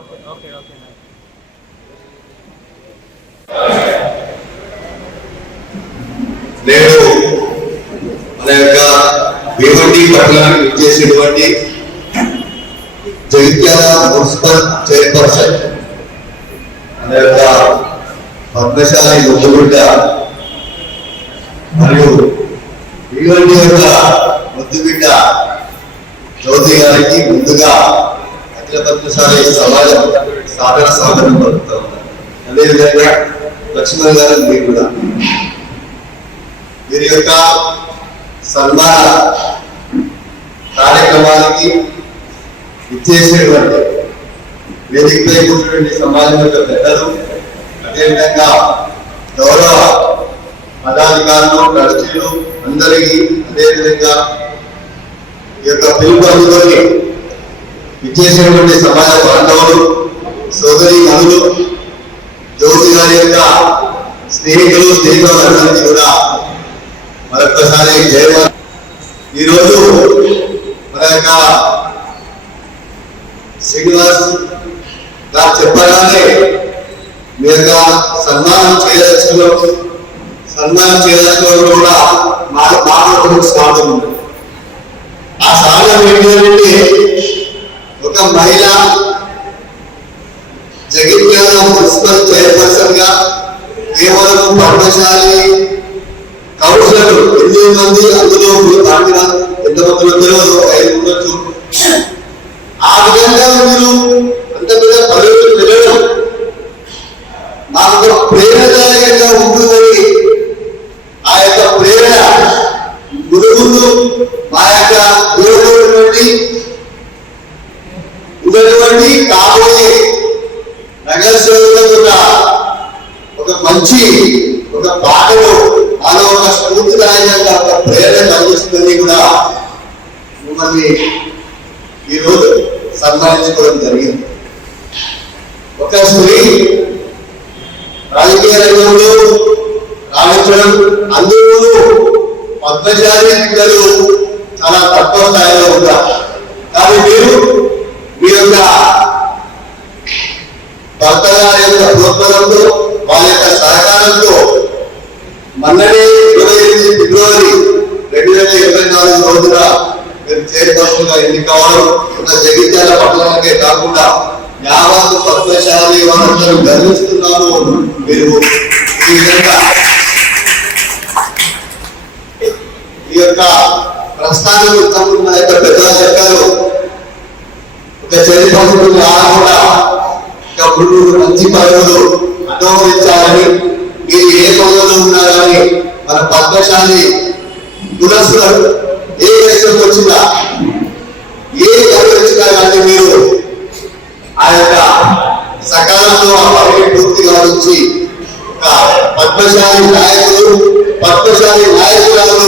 Okay మన యొక్క భీమండి పట్టణానికి ఇచ్చేసినటువంటి జగిత్యాల మున్సిపల్ చైర్పర్సన్ మన యొక్క పద్మశాలి ముందుగుడ్డ మరియు భీమండి యొక్క ముద్దుబిడ్డ జ్యోతి గారికి ముందుగా ప్రతిసారి పద్మశాలి సమాజం సాధన సాధన పలుకుతా ఉన్నారు అదేవిధంగా లక్ష్మణ్ గారు మీరు కూడా. వీరి యొక్క సన్మాన కార్యక్రమానికి ఇచ్చేసేటువంటి వేదికపై కూర్చున్నటువంటి సమాజం యొక్క పెద్దలు అదేవిధంగా గౌరవ పదాధికారులు ట్రస్టీలు అందరికీ అదేవిధంగా ఈ యొక్క పిలుపు అందుకొని విచ్చేసినటువంటి సమాజ బాంధవులు సోదరి మనులు జ్యోతి గారి యొక్క స్నేహితులు స్నేహితులందరికీ కూడా మరొక్కసారి జయమ ఈరోజు మన యొక్క శ్రీనివాస్ గారు చెప్పగానే మీ యొక్క సన్మానం చేయదలుచుకున్న సన్మానం చేయదలుచుకోవడం కూడా మాకు మాకు స్వాగతం. ఉంది ఆ సాధన ఏంటంటే ఒక మహిళ జగిత్యాల మున్సిపల్ చైర్పర్సన్గా కేవలం పద్మశాలి కౌన్సిలర్ ఎనిమిది మంది అందులో మీరు దాటిన ఎంతమంది తెలియదు ఐదు ఉండొచ్చు. ఆ విధంగా మీరు అంత మీద పదవులు వెళ్ళడం మాకు ఒక ఉంటుంది ఉంటుందని ఆ యొక్క ప్రేరణ గురువులు మా యొక్క గురువుటువంటి ఉన్నటువంటి కాబోయే నగర సేవకులకు ఒక ఒక మంచి ఒక పాటలో అలా ఒక స్ఫూర్తిదాయకంగా ఒక ప్రేరణ కలిగిస్తుందని కూడా మిమ్మల్ని ఈరోజు సన్మానించుకోవడం జరిగింది. ఒక స్త్రీ రాజకీయ రంగంలో రాణించడం అందులోనూ పద్మశాలి బిడ్డలు చాలా తక్కువ స్థాయిలో ఉంటారు కానీ మీరు మీ యొక్క భర్త గారి యొక్క ప్రోత్సాహంతో వాళ్ళ యొక్క సహకారంతో మొన్ననే ఇరవై ఎనిమిది ఫిబ్రవరి రెండు వేల ఇరవై నాలుగు రోజున మీరు చైర్పర్సన్గా ఎన్నికవడం ఉన్న జగిత్యాల పట్టణానికే కాకుండా యావత్ పద్మశాలి వారందరూ గర్విస్తున్నారు మీరు ఈ విధంగా ఈ యొక్క ప్రస్థానం తప్పుడు నా యొక్క పెద్దలు చెప్పారు. ఒక చరిత్ర కూడా ఒక గురువు మంచి పదవులు అనుభవించాలని మీరు ఏ పదవులు ఉన్నారని మన పద్మశాలి కులస్తులు ఏ వయసులోకి వచ్చినా ఏ పదవి వచ్చినా కానీ మీరు ఆ యొక్క సకాలంలో ఆ పదవిని పూర్తిగా ఉంచి ఒక పద్మశాలి నాయకులు పద్మశాలి నాయకురాలు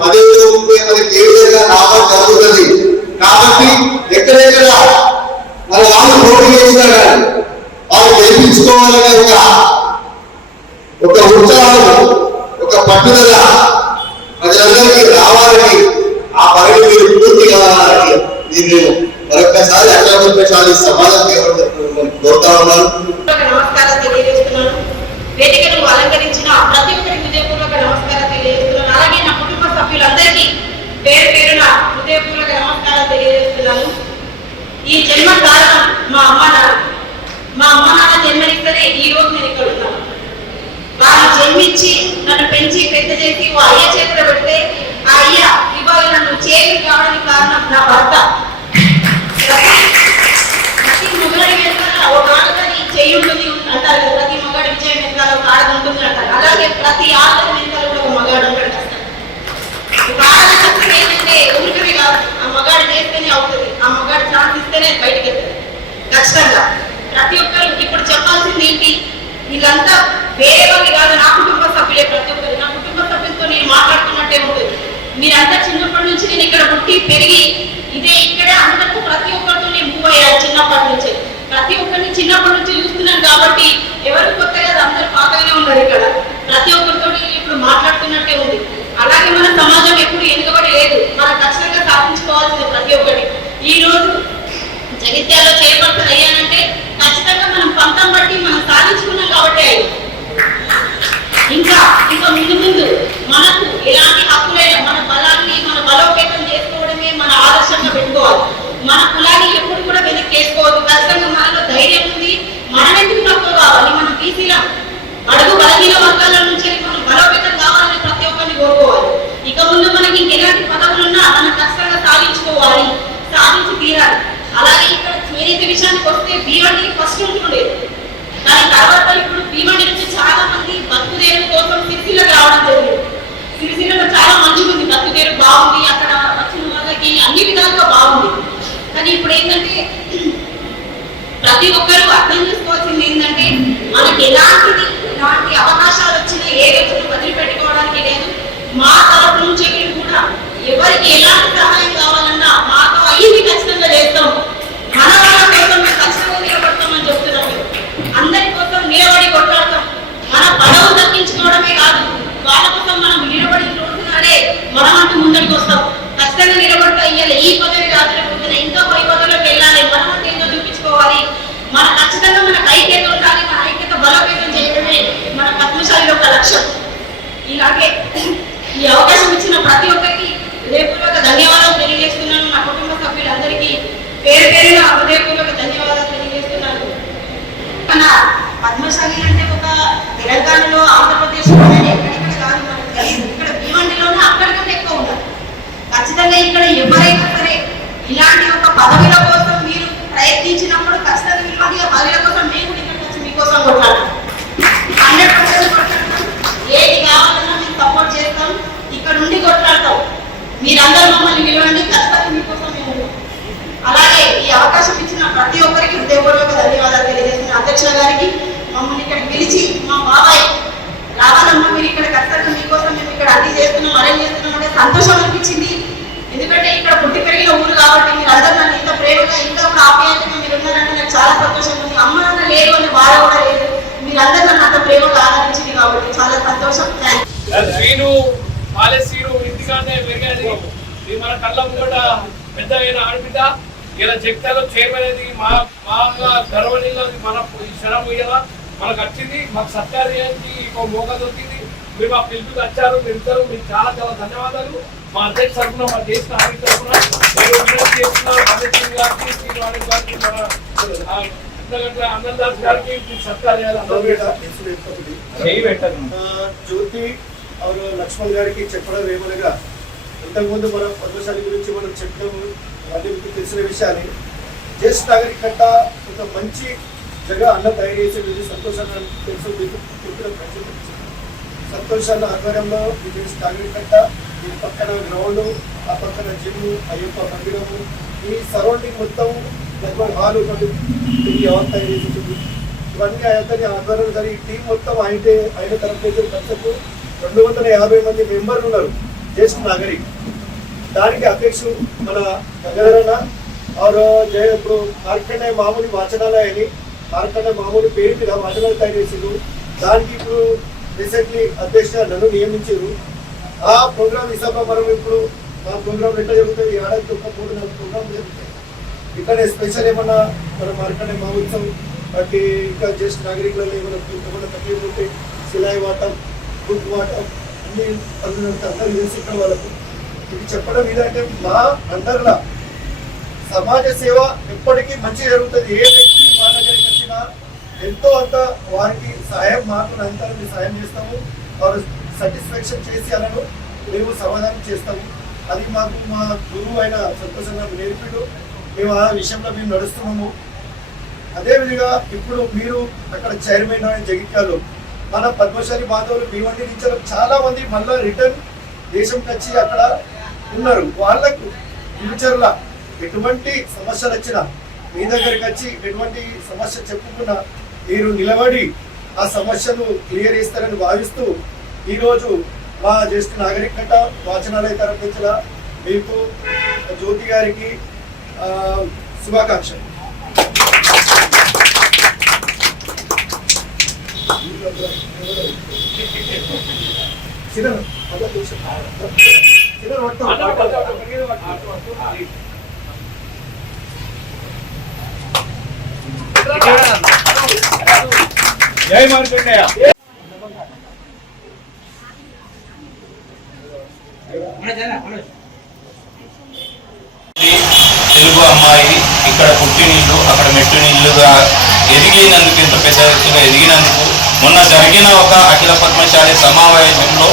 పదవిలో ఉంటే మనకి ఏ విధంగా లాభం జరుగుతుంది కాబట్టి ఎక్కడెక్కడ మన వాళ్ళు పోటీ చేసినా కానీ వాళ్ళు ఒక ఒక ఉత్సాహం ఒక పట్టుదల ప్రజలందరికీ రావాలని ఆ పనిని మీరు పూర్తి కావాలని నేను మరొకసారి అక్షరపక్షాలు సమాధానం కోరుతా ఉన్నాను. తెలియజేస్తున్నాను. వేదికను అలంకరించిన ప్రతి ఒక్కరికి హృదయపూర్వక తెలియజేస్తున్నాను. అలాగే నా కుటుంబ సభ్యులందరికీ పేరు పేరున హృదయపూర్వక తెలియజేస్తున్నాను. ఈ జన్మ కారణం మా అమ్మ నాన్న మా అమ్మ నాన్న జన్మనిస్తేనే ఈ రోజు నేను ఇక్కడ ఉన్నాను. వాళ్ళు జన్మించి నన్ను పెంచి పెద్ద చేసి ఓ అయ్య చేతిలో పెడితే ఆ అయ్య ఇవాళ నన్ను చేతి కావడానికి కారణం నా భర్త. ప్రతి మగాడి వెనకాల ఒక ఆడదని చెయ్యి ఉంటుంది అంటారు ప్రతి మొగాడి విజయం వెనకాల ఒక ఆడది ఉంటుంది అంటారు. అలాగే ప్రతి ఆడదాని వెనకాల కూడా ఒక మగాడు ఉంటాడు ఒక ఆడ ఏంటంటే ఊరికనే కాదు. ఆ మగాడు చేస్తేనే అవుతుంది. ఆ మగాడు ఛాన్స్ ఇస్తేనే బయటికి వెళ్తుంది. ఖచ్చితంగా. ప్రతి ఒక్కరు ఇప్పుడు చెప్పాల్సింది ఏంటి? వీళ్ళంతా వేరే వాళ్ళు కాదు నా కుటుంబ సభ్యులే ప్రతి ఒక్కరు. నా కుటుంబ సభ్యులతో నేను మాట్లాడుతున్నట్టే ఉంటుంది మీరంతా చిన్నప్పటి నుంచి నేను ఇక్కడ పుట్టి పెరిగి ఇదే ఇక్కడే అందరికీ ప్రతి ఒక్కరితో నేను మూవ్ అయ్యాను చిన్నప్పటి నుంచి. ప్రతి ఒక్కరిని చిన్నప్పటి నుంచి చూస్తున్నాను కాబట్టి ఎవరు కొత్త కాదు అందరు పాతగానే ఉన్నారు ఇక్కడ. ప్రతి ఒక్క కావాలి. మనం బీసీల అడుగు బలహీన వర్గాల నుంచి మనం బలోపేతం కావాలని ప్రతి ఒక్కరిని కోరుకోవాలి. ఇక ముందు మనకి ఇంకెలాంటి పదవులు ఉన్నా మనం ఖచ్చితంగా సాధించుకోవాలి. సాధించి తీరాలి. అలాగే ఇక్కడ చేనేత విషయానికి వస్తే భీమండి ఫస్ట్ ఉంటుండేది దాని తర్వాత ఇప్పుడు భీమండి నుంచి చాలా మంది బతుకుదేరు కోసం సిరిసిల్లకు రావడం జరిగింది. సిరిసిల్లలో చాలా మంచిగా ఉంది. బతుకుదేరు బాగుంది. అక్కడ వచ్చిన వాళ్ళకి అన్ని విధాలుగా బాగుంది. కానీ ఇప్పుడు ఏంటంటే ప్రతి ఒక్కరూ అర్థం చేసుకోవాల్సింది ఏంటంటే మనకి ఎలాంటిది ఎలాంటి అవకాశాలు వచ్చినా ఏ వ్యక్తిని వదిలిపెట్టుకోవడానికి లేదు. మా తరపు నుంచి కూడా ఎవరికి ఎలాంటి సహాయం కావాలన్నా మాతో అయ్యింది ఖచ్చితంగా చేస్తాం. మన వాళ్ళ కోసం మేము ఖచ్చితంగా నిలబడతామని చెప్తున్నాము అందరి కోసం నిలబడి కొట్లాడతాం. మన పదవు దక్కించుకోవడమే కాదు వాళ్ళ కోసం మనం నిలబడి రోజు మనం అంటూ ముందరికి వస్తాం ఖచ్చితంగా నిలబడితే అయ్యాలి ఈ పదవి రాత్రి పొద్దున ఇంకా పై పదవిలోకి వెళ్ళాలి మనం అంటే ఏంటో చూపించుకోవాలి మన ఖచ్చితంగా మనకు ఐక్యత ఉండాలి మన ఐక్యత బలోపేతం చేయడమే మన ఒక లక్ష్యం ఇలాగే ఈ అవకాశం ఇచ్చిన ప్రతి ఒక్కరికి హృదయపూర్వక ధన్యవాదాలు తెలియజేస్తున్నాను. నా కుటుంబ సభ్యులందరికీ పేరు పేరున హృదయపూర్వక ధన్యవాదాలు తెలియజేస్తున్నాను. మన పద్మశాలి అంటే ఒక తెలంగాణలో ఆంధ్రప్రదేశ్ ఎక్కడెక్కడ కాదు మనకు తెలుసు. ఇక్కడ భీమండిలోనే అక్కడికంటే ఎక్కువ ఉన్నారు ఖచ్చితంగా ఇక్కడ ఎవరైనా సరే ఇలాంటి ఒక పదవుల కోసం మీరు ప్రయత్నించినప్పుడు ఖచ్చితంగా ఇలాంటి పదవుల కోసం మేము కూడా ఇక్కడికి వచ్చి మీకోసం కొట్లాడతాం హండ్రెడ్ పర్సెంట్ కొట్లాడతాం ఏది కావాలన్నా మేము సపోర్ట్ చేస్తాం ఇక్కడ ఉండి కొట్లాడతాం మీరందరూ మమ్మల్ని పిలవండి ఖచ్చితంగా మీకోసం మేము ఉంటాం. అలాగే ఈ అవకాశం ఇచ్చిన ప్రతి ఒక్కరికి హృదయపూర్వక ధన్యవాదాలు తెలియజేస్తున్న అధ్యక్ష గారికి మమ్మల్ని ఇక్కడ పిలిచి మా బాబాయ్ రావాలమ్మా మీరు ఇక్కడ ఖచ్చితంగా మీకోసం మేము ఇక్కడ అన్ని చేస్తున్నాం అరేంజ్ చేస్తున్నాం అంటే సంతోషం అనిపించింది. ఎందుకంటే ఇక్కడ పుట్టి పెరిగిన ఊరు కాబట్టి మీరు అందరూ నన్ను ఇంత ప్రేమగా ఇంత ఒక ఆప్యాయంగా మీరు ఉన్నారంటే నాకు చాలా సంతోషంగా ఉంది. అమ్మ నాన్న లేరు అని బాధ కూడా లేదు. మీరందరూ నన్ను అంత ప్రేమగా ఆదరించింది కాబట్టి చాలా సంతోషం. థ్యాంక్ శ్రీను పాలే ఇంటికానే పెరిగేది ఇది మన కళ్ళ ముంగట పెద్ద అయిన ఆడబిడ్డ. ఇలా చెప్తాలో చేయమనేది మా మా గర్వనీలో మన ఈ క్షణం ఇలా మనకు వచ్చింది. మాకు సత్కార్యానికి ఇంకో ఒక మోక దొరికింది మీరు మా పిల్లలు వచ్చారు మీరిద్దరు మీకు చాలా చాలా ధన్యవాదాలు. మా అధ్యక్ష తరఫున మా దేశ హామీ తరఫున చేస్తున్నారు. అమిత్ సింగ్ గారికి శ్రీనివాణి గారికి మన జ్యోతి అవరు లక్ష్మణ్ గారికి చెప్పడం ఏమనగా ఇంతకుముందు మనం పద్మశాలి గురించి మనం చెప్పడం వాటి గురించి తెలిసిన విషయాన్ని జేస్ నాగరి కట్ట ఒక మంచి జగ అన్న తయారు చేసే సంతోషంగా తెలుసు చెప్పిన ప్రజలు సంతోషాల ఆధ్వర్యంలో ఇది జ్యేష్ఠ నాగరికత ఈ పక్కన గ్రౌండ్ ఆ పక్కన జిమ్ అయ్యప్ప మందిరము ఈ సరౌండింగ్ మొత్తం లగ్భగ్ హాలు తిరిగి ఎవరు తయారు ఇవన్నీ అతని ఆధ్వర్యంలో సరే ఈ టీం మొత్తం అయితే ఆయన తరఫు నుంచి ఖర్చుకు రెండు వందల యాభై మంది మెంబర్లు ఉన్నారు దేశ నాగరిక్. దానికి అధ్యక్షుడు మన గగరన్న और జయ ఇప్పుడు మార్కండే మామూలు వాచనాలయ అని మార్కండే మామూలు పేరు మీద వాచనాలు తయారు చేసిండు. దానికి ఇప్పుడు రీసెంట్లీ అధ్యక్ష నన్ను నియమించారు. ఆ ప్రోగ్రామ్ హిసాబా మనం ఇప్పుడు ఆ ప్రోగ్రామ్ ఎట్లా జరుగుతుంది? ఏడాది ఒక్క మూడు నెలల ప్రోగ్రామ్ జరుగుతాయి ఇక్కడ స్పెషల్ ఏమన్నా మన మార్కండే మహోత్సవం వాటి ఇంకా జ్యేష్ఠ నాగరికులలో ఏమైనా ఏమైనా తక్కువ ఉంటే సిలాయి వాటం బుక్ వాటం అన్ని అందులో అందరూ తెలిసి ఇక్కడ వాళ్ళకు. ఇది చెప్పడం ఇదంటే మా అందరిలా సమాజ సేవ ఎప్పటికీ మంచి జరుగుతుంది. ఏ వ్యక్తి ఎంతో అంత వారికి సహాయం మాకు అంతా సహాయం చేస్తాము. వారు సాటిస్ఫాక్షన్ చేసి అనను మేము సమాధానం చేస్తాము. అది మాకు మా గురువు అయిన సంతోషంగా నేర్పిడు. మేము ఆ విషయంలో మేము నడుస్తున్నాము. అదేవిధంగా ఇప్పుడు మీరు అక్కడ చైర్మన్ అయిన జగిత్యాలు మన పద్మశాలి బాంధవులు భీవండి నుంచి చాలా మంది మళ్ళీ రిటర్న్ దేశంకి వచ్చి అక్కడ ఉన్నారు. వాళ్ళకు ఫ్యూచర్ల ఎటువంటి సమస్యలు వచ్చినా మీ దగ్గరికి వచ్చి ఎటువంటి సమస్య చెప్పుకున్నా మీరు నిలబడి ఆ సమస్యను క్లియర్ చేస్తారని భావిస్తూ ఈరోజు మా జ్యేష్ఠ నాగరికత వాచనాలయ తరపుల మీకు జ్యోతి గారికి శుభాకాంక్షలు. చిన్న చిన్న జై మార్కండేయ. తెలుగు అమ్మాయి ఇక్కడ పుట్టినీళ్ళు అక్కడ మెట్టినీళ్ళుగా ఎదిగినందుకు ఇంత పెద్ద ఎత్తుగా ఎదిగినందుకు మొన్న జరిగిన ఒక అఖిల పద్మశాలి సమావేశంలో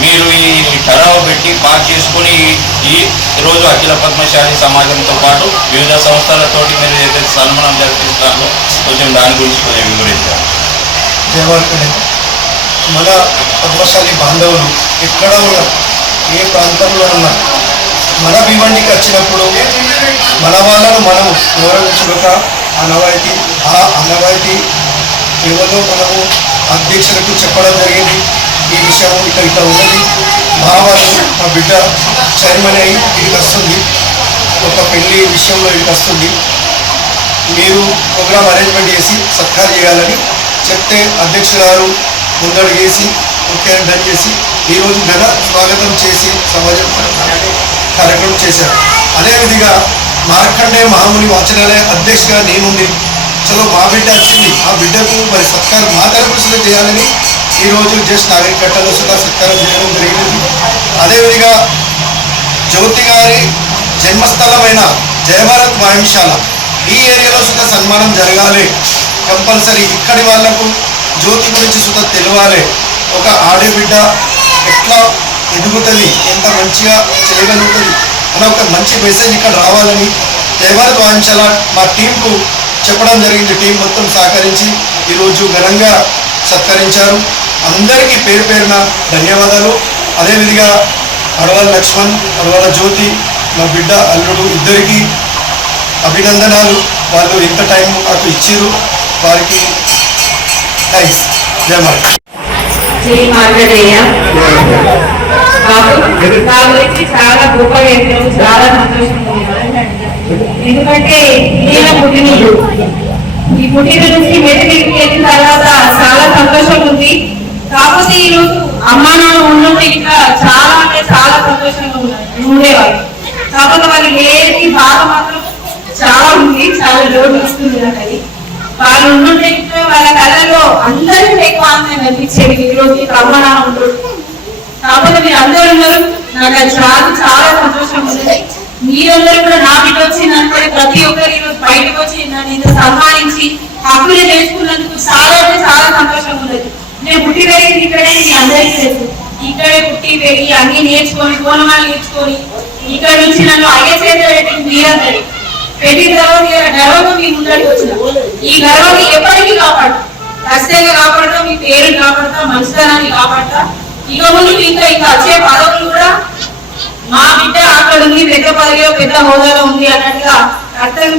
మీరు ఈ టరావు పెట్టి పాక్ చేసుకొని ఈ- ఈ రోజు అఖిల పద్మశాలి సమాజంతో పాటు వివిధ సంస్థలతోటి మీరు ఏదైతే సన్మానం జరిపిస్తారో కొంచెం దాని గురించి కొంచెం వివరించారు దేవాలకుడే మన పద్మశాలి బాంధవులు ఎక్కడ ఉన్నా ఏ ప్రాంతంలో ఉన్నా మన భివండికి వచ్చినప్పుడు మన వాళ్ళను మనము గౌరవించుక అనవాయితీ ఆ అనవాయితీ ఎవరో మనము అధ్యక్షులకు చెప్పడం జరిగింది. ఈ విషయం ఇక్కడ ఇట్లా ఉన్నది. మా వాళ్ళు మా బిడ్డ చైర్మన్ అయ్యి ఇక్కడికి వస్తుంది. ఒక పెళ్ళి విషయంలో ఇక్కడికి వస్తుంది. మీరు ప్రోగ్రామ్ అరేంజ్మెంట్ చేసి సత్కారం చేయాలని చెప్తే అధ్యక్షులు గారు ముందడుగు వేసి ఓకే డన్ చేసి ఈరోజు ఘన స్వాగతం చేసి సమాజం కార్యక్రమం చేశారు. అదేవిధంగా మార్కండే మహాముని వాచనాలయ అధ్యక్షుగా నేనుండి చలో మా బిడ్డ వచ్చింది ఆ బిడ్డకు మరి సత్కారం మా తరపు చేయాలని ఈరోజు జస్ట్ నాగరిక కట్టలో సుధా సత్కారం చేయడం జరిగింది. అదేవిధంగా జ్యోతి గారి జన్మస్థలమైన జయభారత్ వ్యాయామశాల ఈ ఏరియాలో సుత సన్మానం జరగాలి. కంపల్సరీ ఇక్కడి వాళ్ళకు జ్యోతి గురించి సుత తెలియాలి ఒక ఆడబిడ్డ ఎట్లా ఎదుగుతుంది ఎంత మంచిగా చేయగలుగుతుంది అనే ఒక మంచి మెసేజ్ ఇక్కడ రావాలని జయభారత్ వ్యాయామశాల మా టీంకు చెప్పడం జరిగింది. టీం మొత్తం సహకరించి ఈరోజు ఘనంగా సత్కరించారు. అందరికీ పేరు పేరున ధన్యవాదాలు. అదేవిధంగా అడవాల లక్ష్మణ్ అడవాల జ్యోతి మా బిడ్డ అల్లుడు ఇద్దరికి అభినందనాలు. వాళ్ళు ఎంత టైం మాకు ఇచ్చిర్రు వారికి థ్యాంక్స్ శ్రీ బాబు గురించి చాలా గొప్పగా చెప్పారు. చాలా సంతోషంగా ఉంది. ఎందుకంటే నేను పుట్టినరోజు? ఈ పుట్టినరోజుకి మెడికల్కి వెళ్ళిన తర్వాత చాలా సంతోషం ఉంది. కాకపోతే ఈ రోజు అమ్మా నాన్న ఉండుంటే ఇంకా చాలా అంటే చాలా సంతోషంగా ఉండేవాళ్ళు. కాకపోతే వాళ్ళు లేని బాధ మాత్రం చాలా ఉంది. చాలా లోటు వస్తుంది నాకు అది. వాళ్ళు వాళ్ళ కళలో అందరూ ఎక్కువ ఆనందం అనిపించేది ఈ రోజు ఇక్కడ అమ్మ కాకపోతే మీరు అందరూ ఉన్నారు. నాకు అది చాలా చాలా సంతోషం ఉంది. మీరందరూ కూడా నా మీద వచ్చిందంటే ప్రతి ఒక్కరు ఈరోజు బయటకు వచ్చి నన్ను ఇంత సన్మానించి హక్కులు చేసుకున్నందుకు చాలా అంటే చాలా సంతోషం ఉన్నది నేను పుట్టి పెరిగింది ఇక్కడే మీ అందరికీ తెలుసు. ఇక్కడే పుట్టి పెరిగి అన్ని నేర్చుకొని కోనమాలు నేర్చుకొని ఇక్కడ నుంచి నన్ను అయ్యే చేతులు పెట్టింది పెళ్ళి గర్వంగా మీ ముందరికి వచ్చిన ఈ గర్వాన్ని ఎప్పటికీ కాపాడు ఖచ్చితంగా కాపాడతా మీ పేరు కాపాడతా మంచితనాన్ని కాపాడతా? ఇక ముందు ఇంకా ఇంకా వచ్చే పదవులు కూడా మా బిడ్డ అక్కడ ఉంది పెద్ద పదవిలో పెద్ద హోదాలో ఉంది అన్నట్టుగా కర్తవ్యం